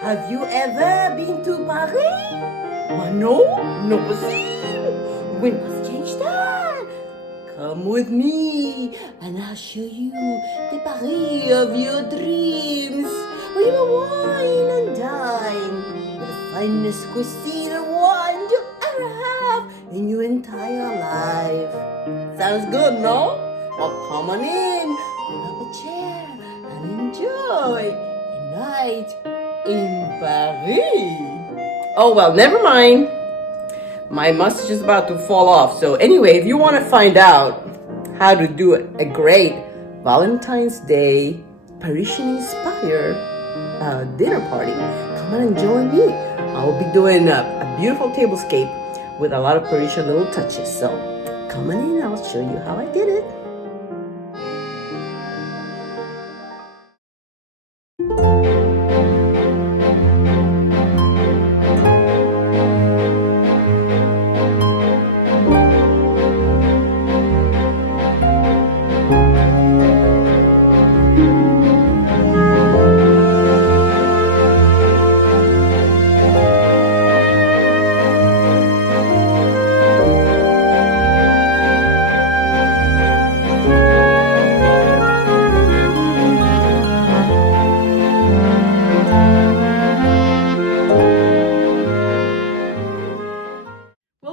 Have you ever been to Paris? No? No, we must change that. Come with me, and I'll show you the Paris of your dreams. We will wine and dine, the finest cuisine and wine you ever have in your entire life. Sounds good, no? Well, come on in, pull up a chair, and enjoy a night in Paris. Oh, well, never mind. My mustache is about to fall off. So anyway, if you want to find out how to do a great Valentine's Day Parisian inspired dinner party, come on and join me. I will be doing a beautiful tablescape with a lot of Parisian little touches. So come on in, I'll show you how I did it.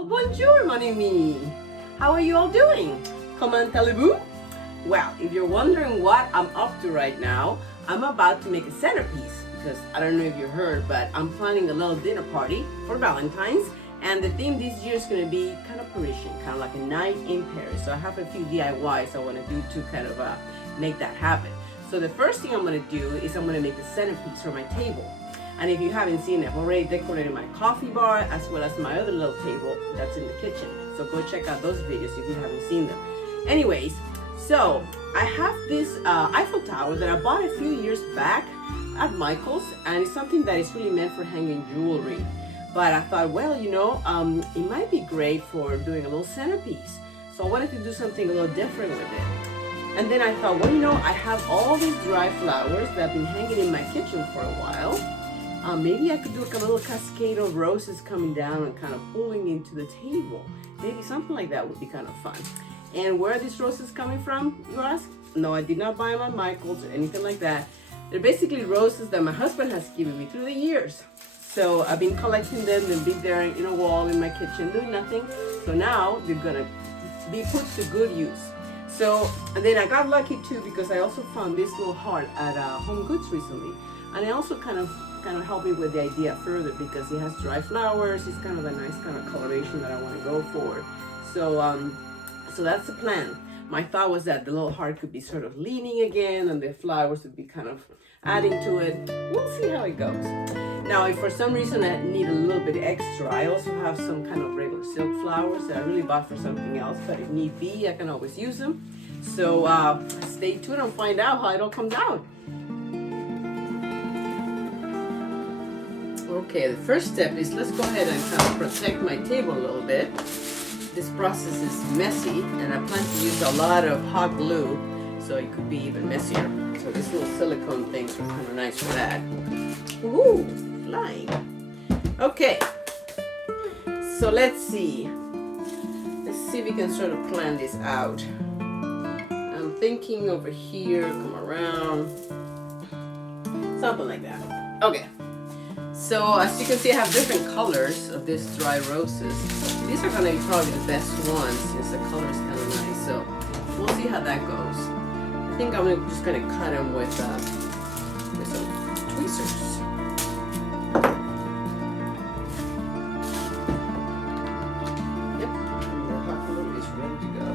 Bonjour, mon ami. How are you all doing? Comment allez-vous? Well, if you're wondering what I'm up to right now, I'm about to make a centerpiece because I don't know if you heard, but I'm planning a little dinner party for Valentine's, and the theme this year is going to be kind of Parisian, kind of like a night in Paris. So I have a few DIYs I want to do to kind of make that happen. So the first thing I'm going to do is I'm going to make a centerpiece for my table. And if you haven't seen it, I've already decorated my coffee bar as well as my other little table that's in the kitchen. So go check out those videos if you haven't seen them. Anyways, so I have this Eiffel Tower that I bought a few years back at Michael's, and it's something that is really meant for hanging jewelry. But I thought, well, you know, it might be great for doing a little centerpiece. So I wanted to do something a little different with it. And then I thought, well, you know, I have all these dry flowers that have been hanging in my kitchen for a while. Maybe I could do like a little cascade of roses coming down and kind of pulling into the table. Maybe something like that would be kind of fun. And where are these roses coming from, you ask? No, I did not buy them at Michael's or anything like that. They're basically roses that my husband has given me through the years. So I've been collecting them and been there in a wall in my kitchen doing nothing. So now they're gonna be put to good use. So, and then I got lucky too because I also found this little heart at Home Goods recently. And it also kind of helped me with the idea further because it has dry flowers. It's kind of a nice kind of coloration that I want to go for. So, so that's the plan. My thought was that the little heart could be sort of leaning again and the flowers would be kind of adding to it. We'll see how it goes. Now, if for some reason I need a little bit extra, I also have some kind of regular silk flowers that I really bought for something else, but if need be, I can always use them. So stay tuned and find out how it all comes out. Okay, the first step is let's go ahead and kind of protect my table a little bit. This process is messy and I plan to use a lot of hot glue, so it could be even messier. So these little silicone things are kind of nice for that. Ooh, flying. Okay, so let's see. Let's see if we can sort of plan this out. I'm thinking over here, come around, something like that. Okay. So as you can see, I have different colors of these dry roses. These are going to be probably the best ones since the color is kind of nice. So we'll see how that goes. I think I'm just going to cut them with some tweezers. Yep, and the hot glue is ready to go.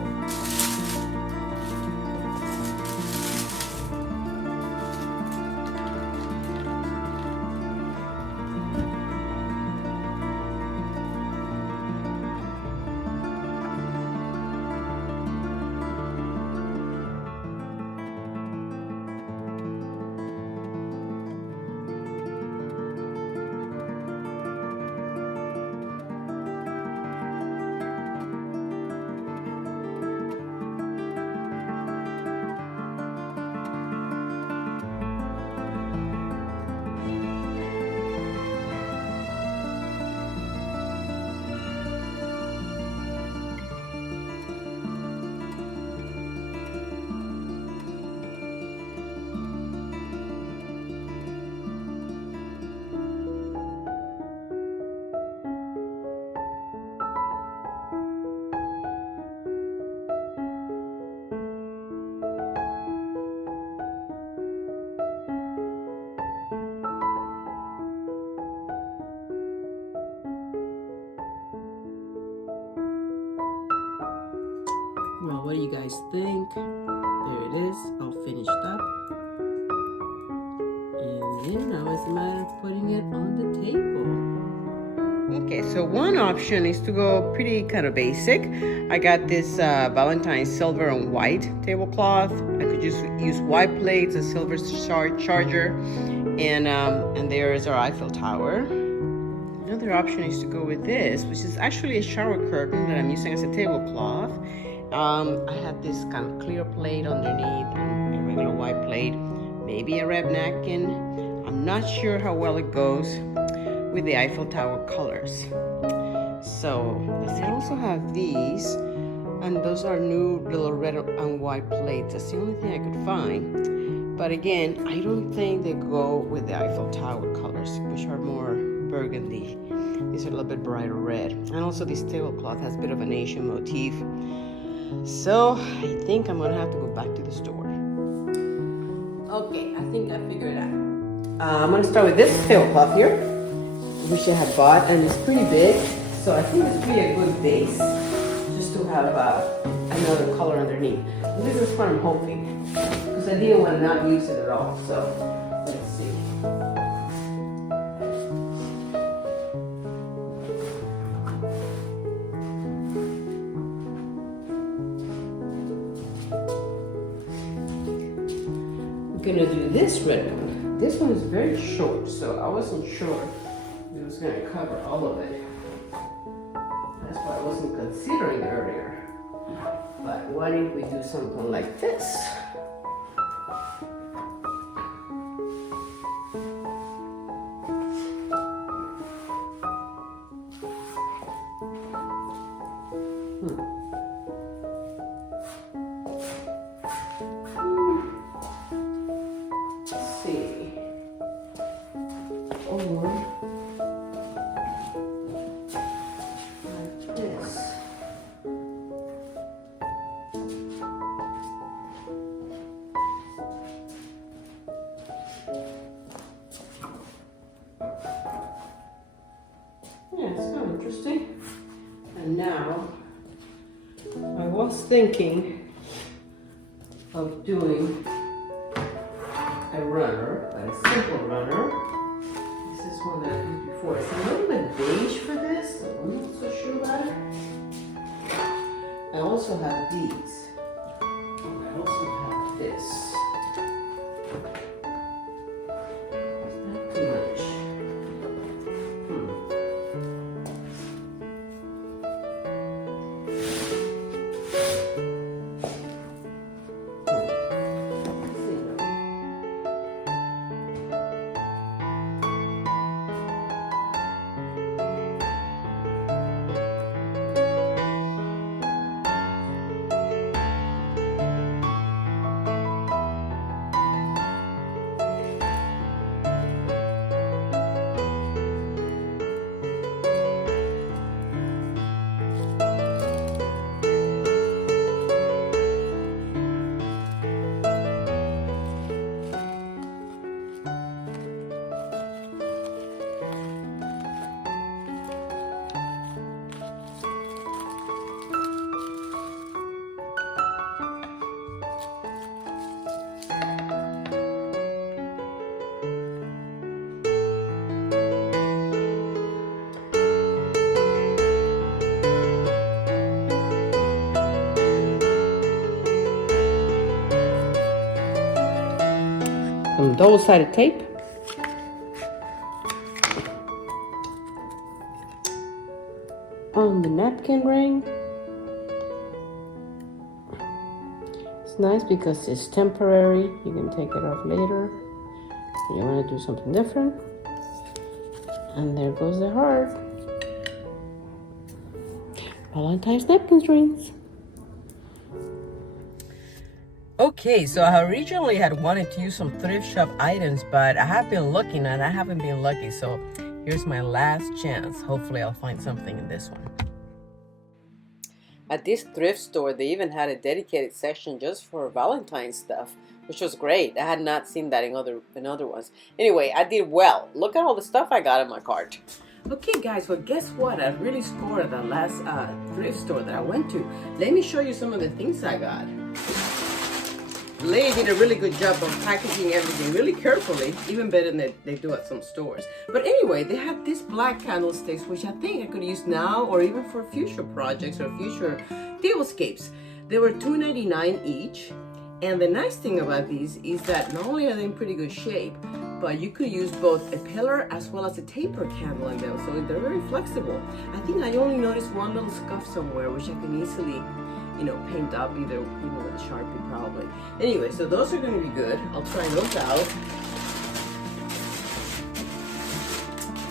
guys think. There it is, all finished up. And then now it's a matter of putting it on the table. Okay, so one option is to go pretty kind of basic. I got this Valentine's silver and white tablecloth. I could just use white plates, a silver charger, and there is our Eiffel Tower. Another option is to go with this, which is actually a shower curtain that I'm using as a tablecloth. I had this kind of clear plate underneath and a regular white plate, maybe a red napkin. I'm not sure how well it goes with the Eiffel Tower colors. So I also have these, and those are new little red and white plates. That's the only thing I could find. But again, I don't think they go with the Eiffel Tower colors, which are more burgundy. These are a little bit brighter red. And also this tablecloth has a bit of an Asian motif. So I think I'm gonna have to go back to the store. Okay, I think I figured it out. I'm gonna start with this tablecloth here, which I have bought, and it's pretty big. So I think it's really a good base, just to have another color underneath. And this is what I'm hoping, because I didn't want to not use it at all. So let's see. I'm gonna do this red one. This one is very short, so I wasn't sure it was gonna cover all of it. That's why I wasn't considering earlier. But what if we do something like this? Let's see. Or like this. Yeah, it's kind of interesting. And now, I was thinking of doing a runner, a simple runner. This is one that I used before. It's a little bit beige for this, so I'm not so sure about it. I also have these. And I also have this. Is that too much? Some double-sided tape. On the napkin ring. It's nice because it's temporary. You can take it off later. You want to do something different. And there goes the heart. Valentine's napkin rings. Okay, so I originally had wanted to use some thrift shop items, but I have been looking and I haven't been lucky. So here's my last chance. Hopefully I'll find something in this one. At this thrift store, they even had a dedicated section just for Valentine's stuff, which was great. I had not seen that in other ones. Anyway, I did well. Look at all the stuff I got in my cart. Okay, guys, well, guess what? I really scored the last thrift store that I went to. Let me show you some of the things I got. The lady did a really good job of packaging everything really carefully, even better than they do at some stores. But anyway, they had these black candlesticks, which I think I could use now or even for future projects or future tablescapes. They were $2.99 each. And the nice thing about these is that not only are they in pretty good shape, but you could use both a pillar as well as a taper candle in them. So they're very flexible. I think I only noticed one little scuff somewhere, which I can easily, paint up either, with a Sharpie probably. Anyway, so those are going to be good. I'll try those out.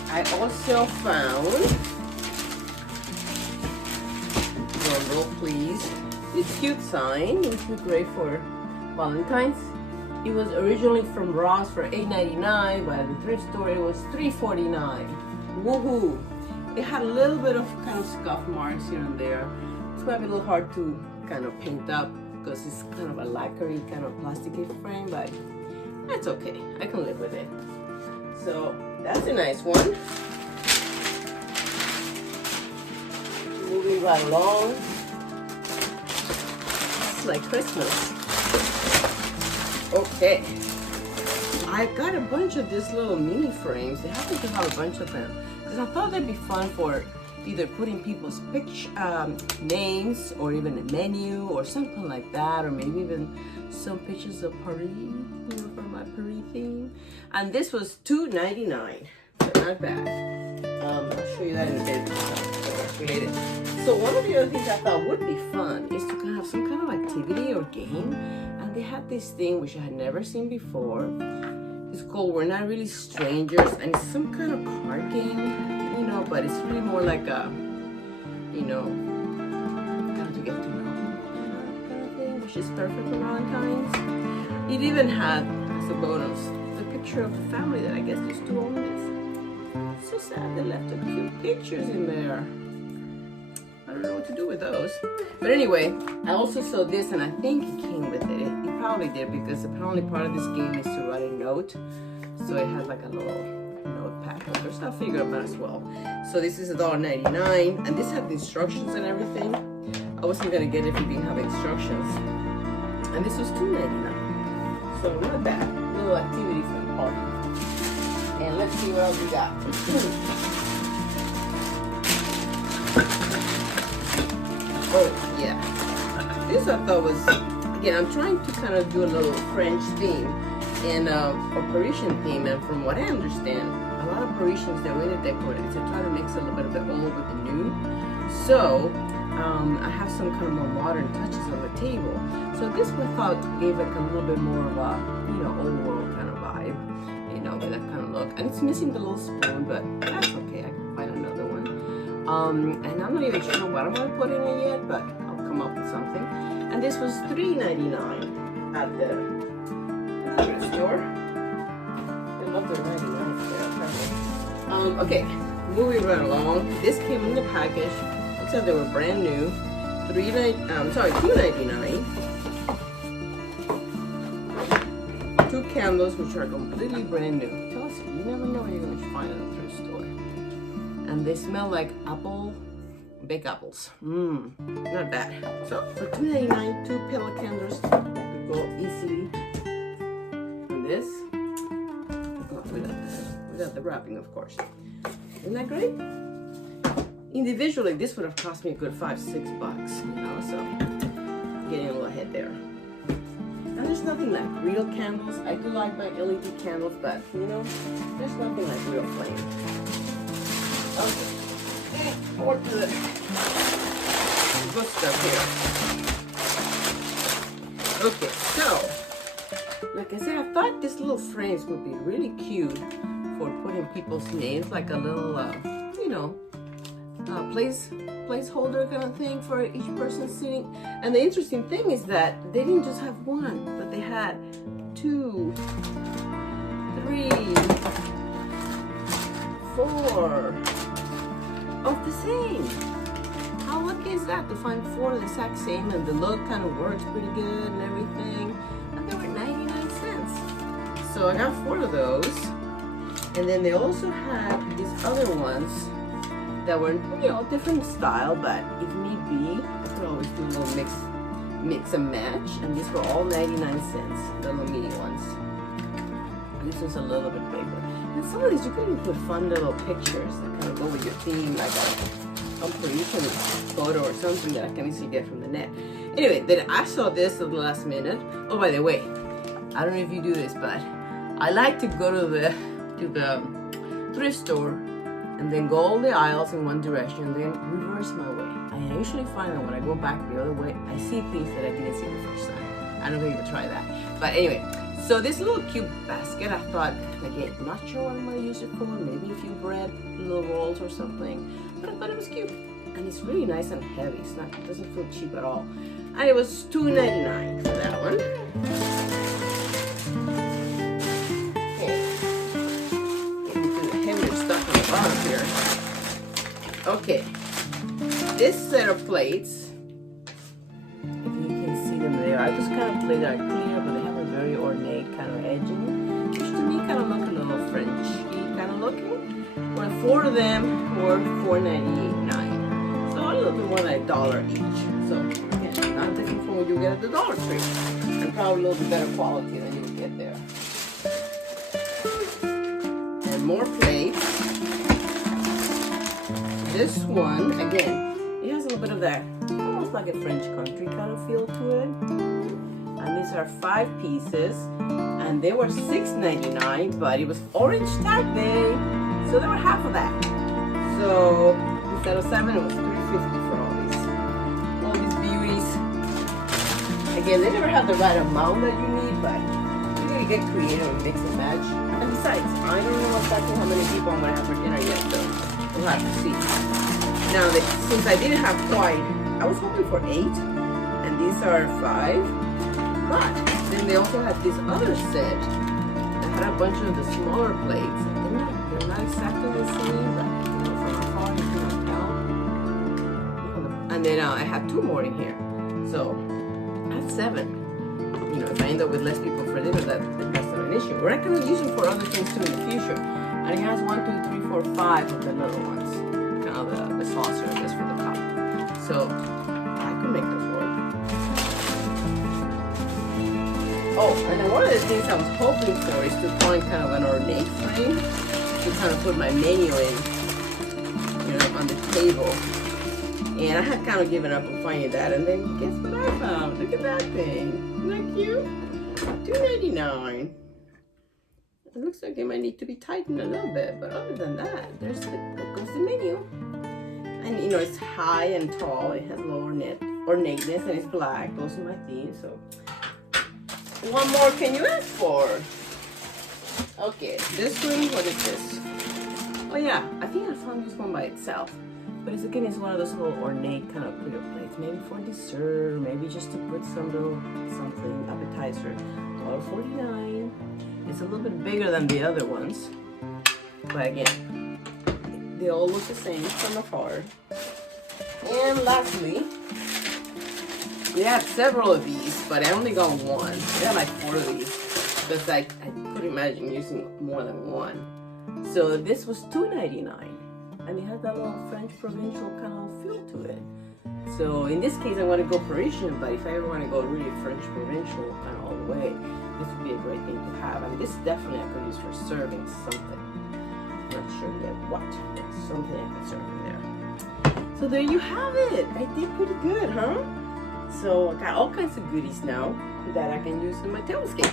I also found, drum roll please, this cute sign, which would be great for Valentine's. It was originally from Ross for $8.99, but at the thrift store it was $3.49. Woohoo! It had a little bit of kind of scuff marks here and there. It's might be a little hard to kind of paint up because it's kind of a lacquery kind of plasticky frame, but that's okay. I can live with it. So that's a nice one. Moving right along. It's like Christmas. Okay. I got a bunch of these little mini frames. They happen to have a bunch of them because I thought they'd be fun for either putting people's names or even a menu or something like that, or maybe even some pictures of Paris, for my Paris theme. And this was $2.99, so not bad. I'll show you that in a bit. So one of the other things I thought would be fun is to kind of have some kind of activity or game. And they had this thing which I had never seen before. It's called We're Not Really Strangers, and it's some kind of card game. But it's really more like a, kind of to get to know kind of thing, which is perfect for Valentine's. It even had, as a bonus, the picture of the family that I guess used to own this. It's so sad they left the cute pictures in there. I don't know what to do with those. But anyway, I also saw this, and I think it came with it. It probably did, because apparently part of this game is to write a note. So it has like a little notepad holder, so I figured I might as well. So this is $1.99, and this had the instructions and everything. I wasn't gonna get it if it didn't have instructions. And this was $2.99. So not bad. A little activity for the party. And let's see what else we got. Oh yeah. This I thought was, again, I'm trying to kind of do a little French theme and a Parisian theme, and from what I understand, a lot of Parisians, the way they decorate it, they try to mix a little bit of the old with the new. So I have some kind of more modern touches on the table. So this I thought gave like a little bit more of a, old world kind of vibe, with that kind of look. And it's missing the little spoon, but that's okay. I can find another one. And I'm not even sure what I'm gonna put in it yet, but I'll come up with something. And this was $3.99 at the thrift store. I love the 99 there. Okay, moving right along. This came in the package. Looks like they were brand new. $2.99. 2 candles, which are completely brand new. Tell us, you never know what you're going to find at a thrift store. And they smell like baked apples. Not bad. So for $2.99, 2 pillow candles could go easily. And this, without the wrapping, of course. Isn't that great? Individually, this would have cost me a good $5-6, so getting a little ahead there. And there's nothing like real candles. I do like my LED candles, but there's nothing like real flame. Okay, more to the good stuff here. Okay, so like I said, I thought these little frames would be really cute for putting people's names, like a little, placeholder kind of thing for each person sitting. And the interesting thing is that they didn't just have one, but they had 2, 3, 4 of the same. How lucky is that to find 4 of the exact same, and the look kind of works pretty good and everything. And they were 99 cents. So I got 4 of those. And then they also had these other ones that were, you know, different style, but if need be, I could always do a little mix and match. And these were all 99 cents, the little mini ones. And this one's a little bit bigger. And some of these you can even put fun little pictures that kind of go with your theme, like a Parisian photo or something that I can easily get from the net. Anyway, then I saw this at the last minute. Oh, by the way, I don't know if you do this, but I like to go to the thrift store and then go all the aisles in one direction and then reverse my way. I usually find that when I go back the other way, I see things that I didn't see the first time. I don't think you would try that. But anyway, so this little cute basket, I thought, again, not sure what I'm going to use it for. Maybe a few bread, little rolls or something. But I thought it was cute. And it's really nice and heavy. It doesn't feel cheap at all. And it was $2.99 for that one. Here. Okay, this set of plates, if you can see them there, I just kind of played out clear, but they have a very ornate kind of edging, which to me kind of look a little Frenchy kind of looking. Well, 4 of them were $4.98. So a little bit more than $1 each. So again, not different from what you get at the Dollar Tree, and probably a little bit better quality than you would get there. And more plates. This one, again, it has a little bit of that, almost like a French country kind of feel to it. And these are 5 pieces, and they were $6.99, but it was Orange Tag Day, so they were half of that. So instead of 7, it was $3.50 for all these beauties. Again, they never have the right amount that you need, but you gotta get creative and mix and match. And besides, I don't know exactly how many people I'm gonna have for dinner yet, so we'll have to see. Now, since I didn't have quite, I was hoping for 8, and these are 5. But then they also had this other set that had a bunch of the smaller plates. They're not exactly the same, but you know, from afar you can tell. And then I had 2 more in here, so I have 7. You know, if I end up with less people for dinner, that's not an issue. Or I can use them for other things too in the future. And it has 1, 2, 3, 4, 5 of the little ones. Kind of the saucer, I guess, for the top. So I could make this work. Oh, and then one of the things I was hoping for is to find kind of an ornate frame to kind of put my menu in, you know, on the table. And I had kind of given up on finding that, and then guess what I found? Look at that thing. Isn't that cute? $2.99. It looks like it might need to be tightened a little bit, but other than that, there goes the menu. And you know, it's high and tall. It has a little ornateness, and it's black. Those are my themes. So, what more can you ask for? Okay, this one. What is this? Oh yeah, I think I found this one by itself. But it's one of those little ornate kind of clear plates. Maybe for dessert, maybe just to put something appetizer. $1.49. It's a little bit bigger than the other ones, but again, they all look the same from afar. And lastly, we have several of these, but I only got 1. We have like 4 of these because I couldn't imagine using more than 1. So this was $2.99, and it has that little French provincial kind of feel to it. So in this case, I want to go Parisian, but if I ever want to go really French provincial kind of all the way, this would be a great thing to have. And this definitely I could use for serving something. Not sure yet what, but something I could serve in there. So there you have it. I did pretty good, huh? So I got all kinds of goodies now that I can use in my Tablescape.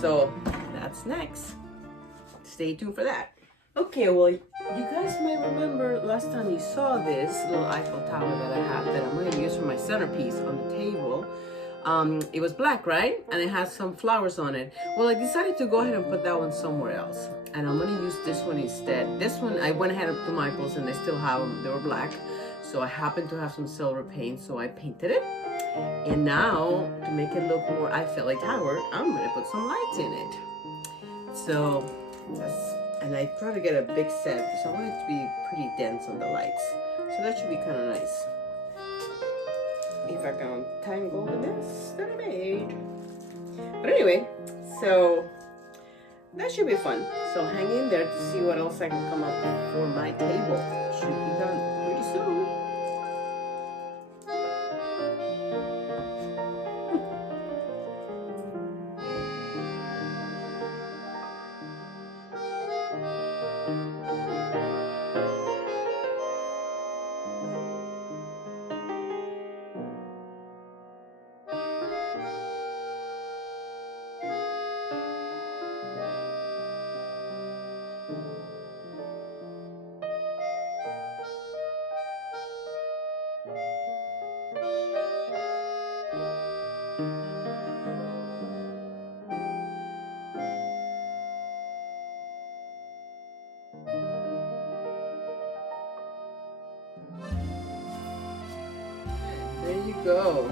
So that's next. Stay tuned for that. Okay, well, you guys might remember last time you saw this little Eiffel Tower that I have that I'm going to use for my centerpiece on the table. It was black, right? And it has some flowers on it. Well, I decided to go ahead and put that one somewhere else. And I'm going to use this one instead. This one, I went ahead up to Michael's and they still have them. They were black. So I happened to have some silver paint, so I painted it. And now, to make it look more Eiffel Tower, I'm going to put some lights in it. So, and I try to get a big set because I want it to be pretty dense on the lights. So that should be kind of nice. If I can untangle the mess that I made. But anyway, so That should be fun. So hang in there to see what else I can come up with for my table. Should be done pretty soon. There you go.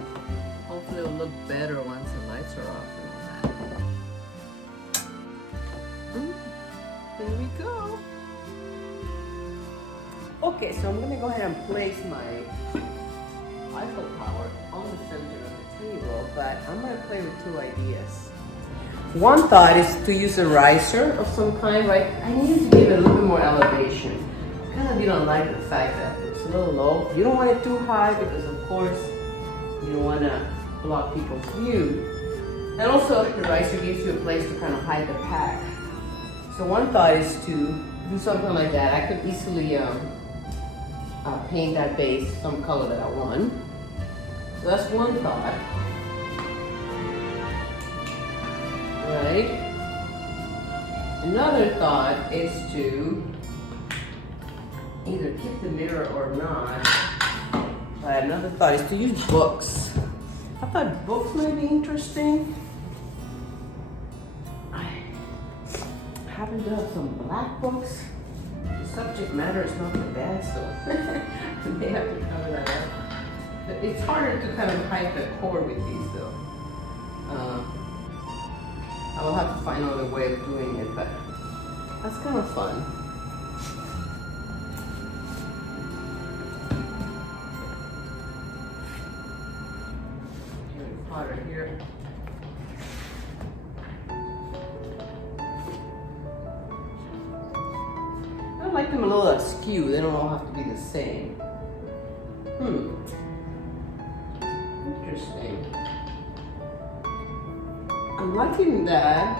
Hopefully it'll look better once the lights are off and all that. Here we go. Okay, so I'm gonna go ahead and place my Eiffel Tower on the center of the table, but I'm gonna play with two ideas. One thought is to use a riser of some kind, right? I need to give it a little bit more elevation. I kind of didn't like the fact that it's a little low. You don't want it too high because of course you don't want to block people's view. And also the riser gives you a place to kind of hide the pack. So one thought is to do something like that. I could easily paint that base some color that I want. So that's one thought. Right? Another thought is to either keep the mirror or not. But another thought is to use books. I thought books might be interesting. I happen to have some black books. The subject matter is not that bad, so I may have to cover that up. But it's harder to kind of hide the core with these though. I will have to find another way of doing it, but that's kind of fun. Hotter here. I like them a little askew. They don't all have to be the same. Interesting. I'm liking that.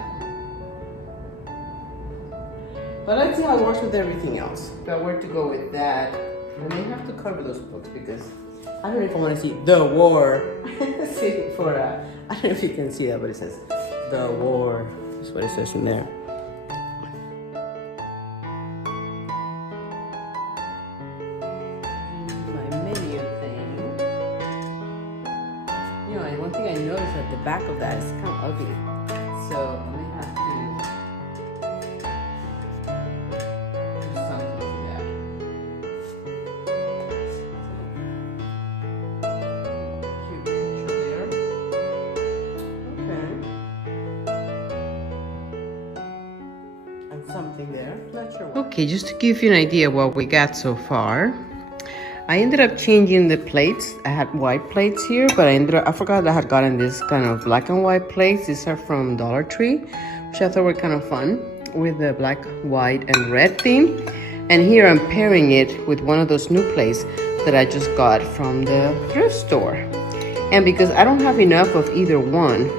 But let's see how it works with everything else. If I were to go with that, I may have to cover those books because I don't know if I want to see the war. For I don't know if you can see that, but it says the war. That's what it says in there. My menu thing. You know, one thing I noticed at the back of that is kind of ugly. So I may have to do something with that. Cute picture there. Okay. And something there. Not sure what. Okay, just to give you an idea what we got so far. I ended up changing the plates. I had white plates here, but I forgot I had gotten this kind of black and white plates. These are from Dollar Tree, which I thought were kind of fun with the black, white, and red theme. And here I'm pairing it with one of those new plates that I just got from the thrift store. And because I don't have enough of either one,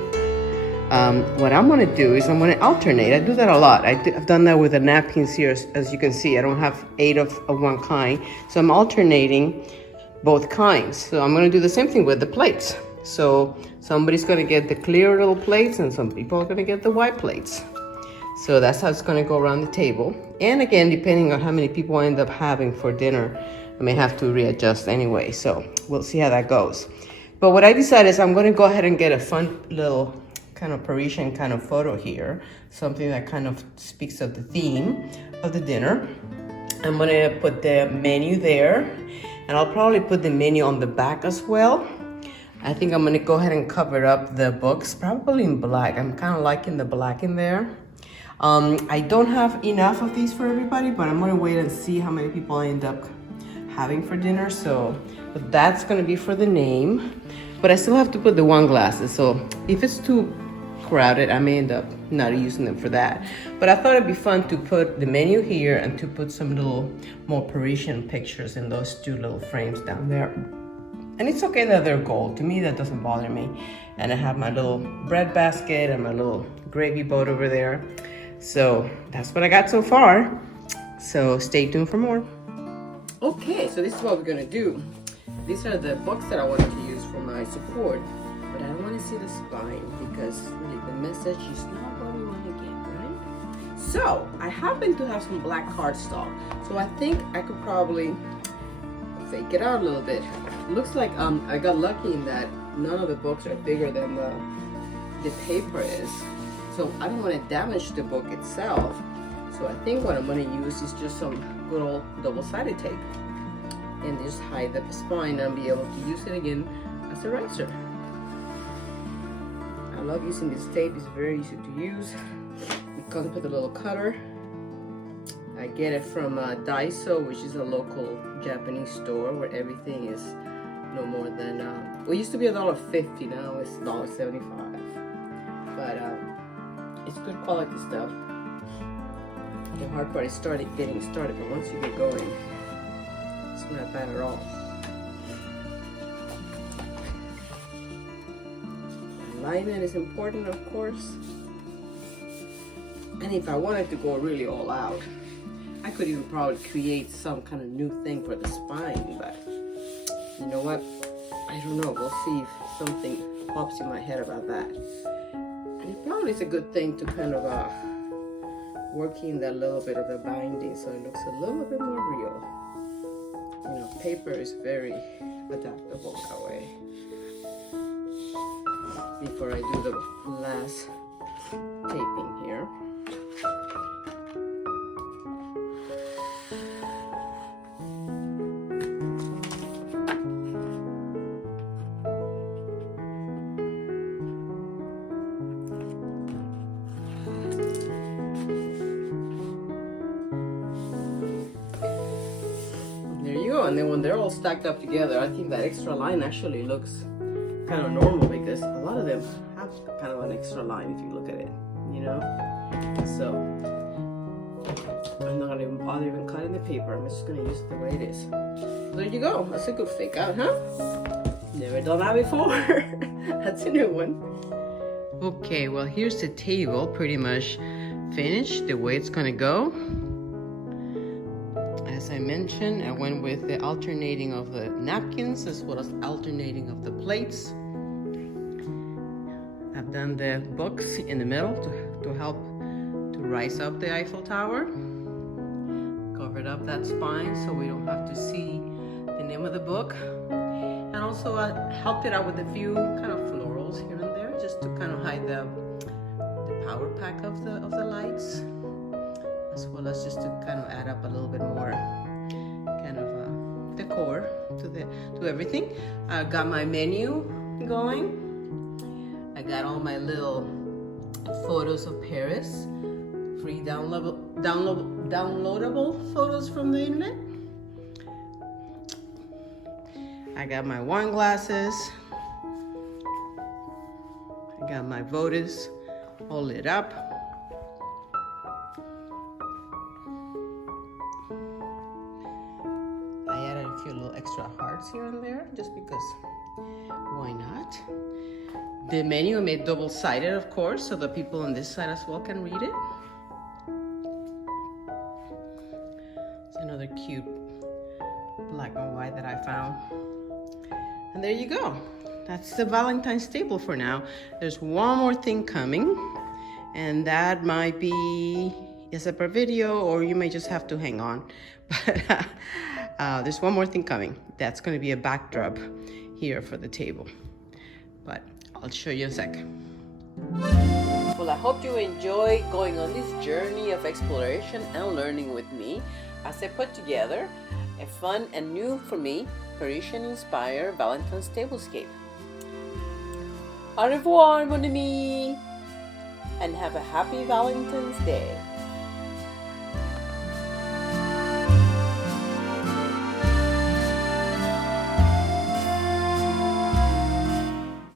what I'm gonna do is I'm gonna alternate. I do that a lot. I've done that with the napkins here. As you can see, I don't have 8 of one kind. So I'm alternating both kinds. So I'm gonna do the same thing with the plates. So somebody's gonna get the clear little plates and some people are gonna get the white plates. So that's how it's gonna go around the table. And again, depending on how many people I end up having for dinner, I may have to readjust anyway. So we'll see how that goes. But what I decided is I'm gonna go ahead and get a fun little kind of Parisian kind of photo here, something that kind of speaks of the theme of the dinner. I'm gonna put the menu there, and I'll probably put the menu on the back as well. I think I'm gonna go ahead and cover up the books, probably in black. I'm kind of liking the black in there. I don't have enough of these for everybody, but I'm gonna wait and see how many people I end up having for dinner. So, but that's gonna be for the name. But I still have to put the wine glasses, so if it's too crowded, I may end up not using them for that. But I thought it'd be fun to put the menu here and to put some little more Parisian pictures in those two little frames down there. And it's okay that they're gold. To me, that doesn't bother me. And I have my little bread basket and my little gravy boat over there. So that's what I got so far. So stay tuned for more. Okay, so this is what we're gonna do. These are the books that I wanted to use for my support, but I don't want to see the spine because really the message is not what we want to get, right? So I happen to have some black cardstock, so I think I could probably fake it out a little bit. It looks like I got lucky in that none of the books are bigger than the paper is, so I don't want to damage the book itself. So I think what I'm going to use is just some good old double-sided tape and just hide the spine and be able to use it again as a riser. I love using this tape. It's very easy to use. It comes with a little cutter. I get it from Daiso, which is a local Japanese store where everything is no more than well, it used to be $1.50, now it's $1.75. But it's good quality stuff. The hard part is getting started, but once you get going, it's not bad at all. Alignment is important, of course. And if I wanted to go really all out, I could even probably create some kind of new thing for the spine, but you know what? I don't know. We'll see if something pops in my head about that. And it probably is a good thing to kind of work in that little bit of the binding so it looks a little bit more real. You know, paper is very adaptable that way. Before I do the last taping here. And then when they're all stacked up together, I think that extra line actually looks kind of normal because a lot of them have kind of an extra line if you look at it, you know? So I'm not gonna even bother even cutting the paper. I'm just gonna use it the way it is. There you go. That's a good fake out, huh? Never done that before. That's a new one. Okay, well here's the table pretty much finished the way it's gonna go. As I mentioned, I went with the alternating of the napkins as well as alternating of the plates. I've done the books in the middle to help to rise up the Eiffel Tower. Covered up that spine so we don't have to see the name of the book. And also I helped it out with a few kind of florals here and there just to kind of hide the power pack of the lights, as well as just to kind of add up a little bit more kind of decor to everything. I got my menu going. I got all my little photos of Paris, free downloadable photos from the internet. I got my wine glasses. I got my votives all lit up. A few little extra hearts here and there just because why not. The menu I made double-sided, of course, so the people on this side as well can read it. It's another cute black and white that I found. And there you go. That's the Valentine's table for now. There's one more thing coming, and that might be a separate video, or you may just have to hang on. But there's one more thing coming. That's going to be a backdrop here for the table. But I'll show you in a sec. Well, I hope you enjoy going on this journey of exploration and learning with me as I put together a fun and new for me Parisian-inspired Valentine's tablescape. Au revoir, mon ami, and have a happy Valentine's Day.